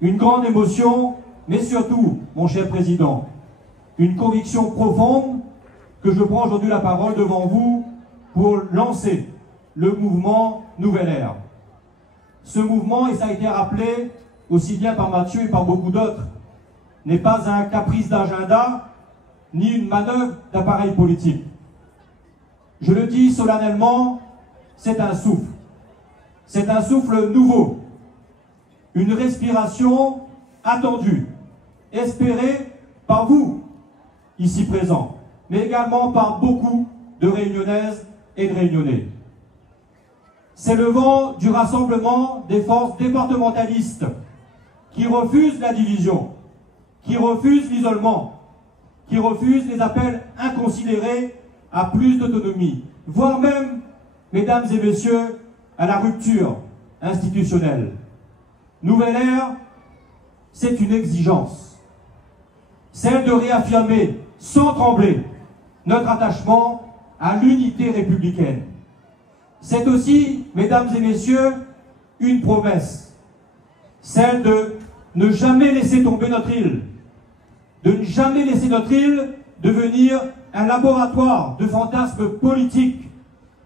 une grande émotion, mais surtout, mon cher Président, une conviction profonde que je prends aujourd'hui la parole devant vous pour lancer le mouvement Nouvelle Ère. Ce mouvement, et ça a été rappelé aussi bien par Mathieu et par beaucoup d'autres, n'est pas un caprice d'agenda, ni une manœuvre d'appareil politique. Je le dis solennellement, c'est un souffle. C'est un souffle nouveau, une respiration attendue, espérée par vous, ici présents, mais également par beaucoup de Réunionnaises et de Réunionnais. C'est le vent du rassemblement des forces départementalistes qui refusent la division, qui refusent l'isolement, qui refusent les appels inconsidérés à plus d'autonomie, voire même, mesdames et messieurs, à la rupture institutionnelle. Nouvelle Ère, c'est une exigence, celle de réaffirmer sans trembler notre attachement à l'unité républicaine. C'est aussi, mesdames et messieurs, une promesse, celle de ne jamais laisser tomber notre île, de ne jamais laisser notre île devenir un laboratoire de fantasmes politiques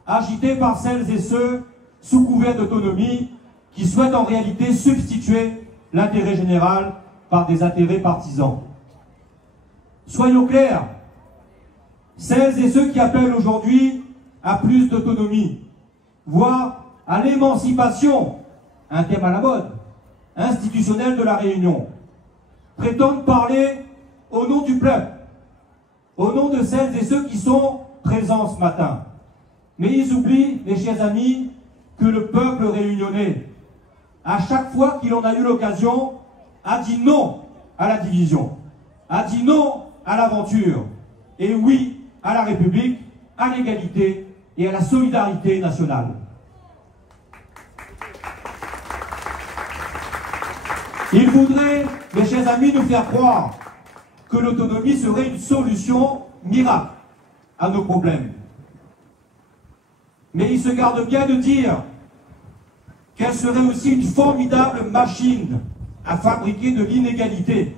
agités par celles et ceux sous couvert d'autonomie qui souhaitent en réalité substituer l'intérêt général par des intérêts partisans. Soyons clairs, celles et ceux qui appellent aujourd'hui à plus d'autonomie, voire à l'émancipation, un thème à la mode, institutionnelle de la Réunion, prétendent parler au nom du peuple, au nom de celles et ceux qui sont présents ce matin. Mais ils oublient, mes chers amis, que le peuple réunionnais, à chaque fois qu'il en a eu l'occasion, a dit non à la division, a dit non à l'aventure, et oui à la République, à l'égalité et à la solidarité nationale. Ils voudraient, mes chers amis, nous faire croire que l'autonomie serait une solution miracle à nos problèmes. Mais ils se gardent bien de dire qu'elle serait aussi une formidable machine à fabriquer de l'inégalité,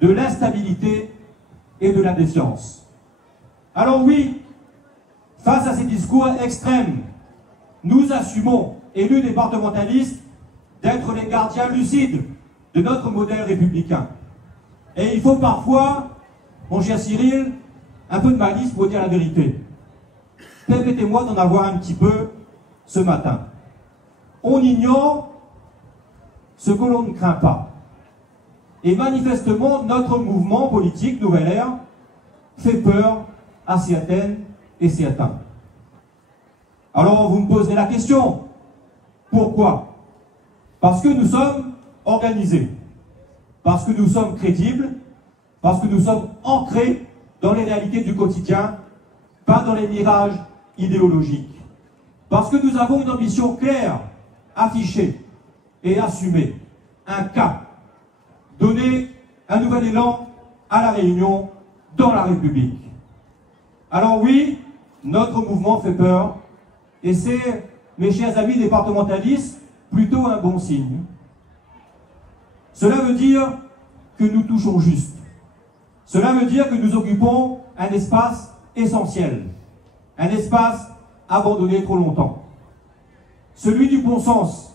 de l'instabilité et de l'indécence. Alors oui, face à ces discours extrêmes, nous assumons, élus départementalistes, d'être les gardiens lucides de notre modèle républicain. Et il faut parfois, mon cher Cyril, un peu de malice pour dire la vérité. Permettez-moi d'en avoir un petit peu ce matin. On ignore ce que l'on ne craint pas. Et manifestement, notre mouvement politique, Nouvelle Ère, fait peur à certaines et certains. Alors vous me posez la question, pourquoi? Parce que nous sommes organisés, parce que nous sommes crédibles, parce que nous sommes ancrés dans les réalités du quotidien, pas dans les mirages idéologiques. Parce que nous avons une ambition claire, affichée et assumée, un cap, donner un nouvel élan à la Réunion dans la République. Alors oui, notre mouvement fait peur, et c'est, mes chers amis départementalistes, plutôt un bon signe. Cela veut dire que nous touchons juste. Cela veut dire que nous occupons un espace essentiel, un espace abandonné trop longtemps. Celui du bon sens,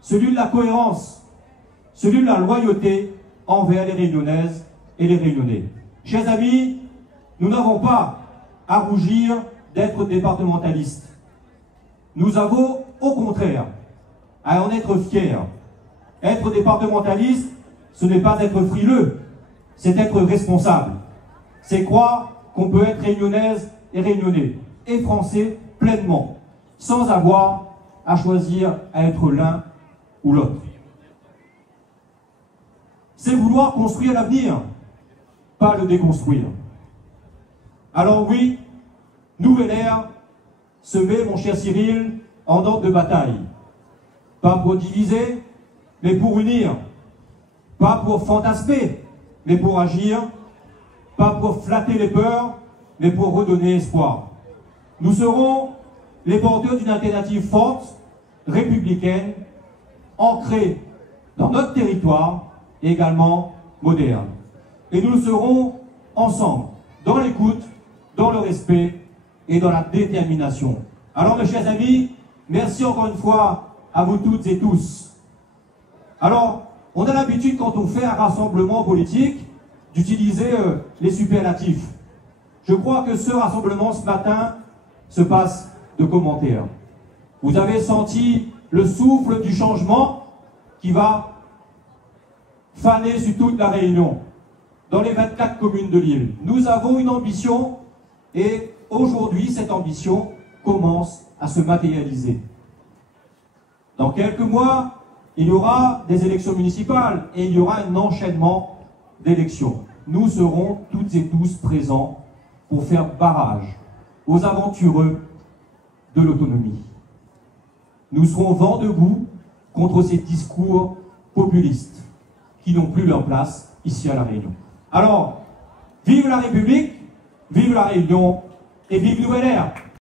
celui de la cohérence, celui de la loyauté envers les Réunionnaises et les Réunionnais. Chers amis, nous n'avons pas à rougir d'être départementalistes. Nous avons, au contraire, à en être fiers. Être départementaliste, ce n'est pas être frileux, c'est être responsable. C'est croire qu'on peut être réunionnaise et réunionnais, et français pleinement, sans avoir à choisir à être l'un ou l'autre. C'est vouloir construire l'avenir, pas le déconstruire. Alors oui, Nouvelle Ère se met, mon cher Cyril, en ordre de bataille. Pas pour diviser, mais pour unir. Pas pour fantasmer, mais pour agir. Pas pour flatter les peurs, mais pour redonner espoir. Nous serons les porteurs d'une alternative forte, républicaine, ancrée dans notre territoire, également moderne. Et nous le serons ensemble, dans l'écoute, dans le respect et dans la détermination. Alors mes chers amis, merci encore une fois à vous toutes et tous. Alors, on a l'habitude quand on fait un rassemblement politique d'utiliser les superlatifs. Je crois que ce rassemblement ce matin se passe de commentaires. Vous avez senti le souffle du changement qui va faner sur toute la Réunion, dans les 24 communes de l'île. Nous avons une ambition et aujourd'hui, cette ambition commence à se matérialiser. Dans quelques mois, il y aura des élections municipales et il y aura un enchaînement d'élections. Nous serons toutes et tous présents pour faire barrage aux aventureux de l'autonomie. Nous serons vent debout contre ces discours populistes qui n'ont plus leur place ici à La Réunion. Alors, vive la République, vive la Réunion et vive Nouvelle Ère!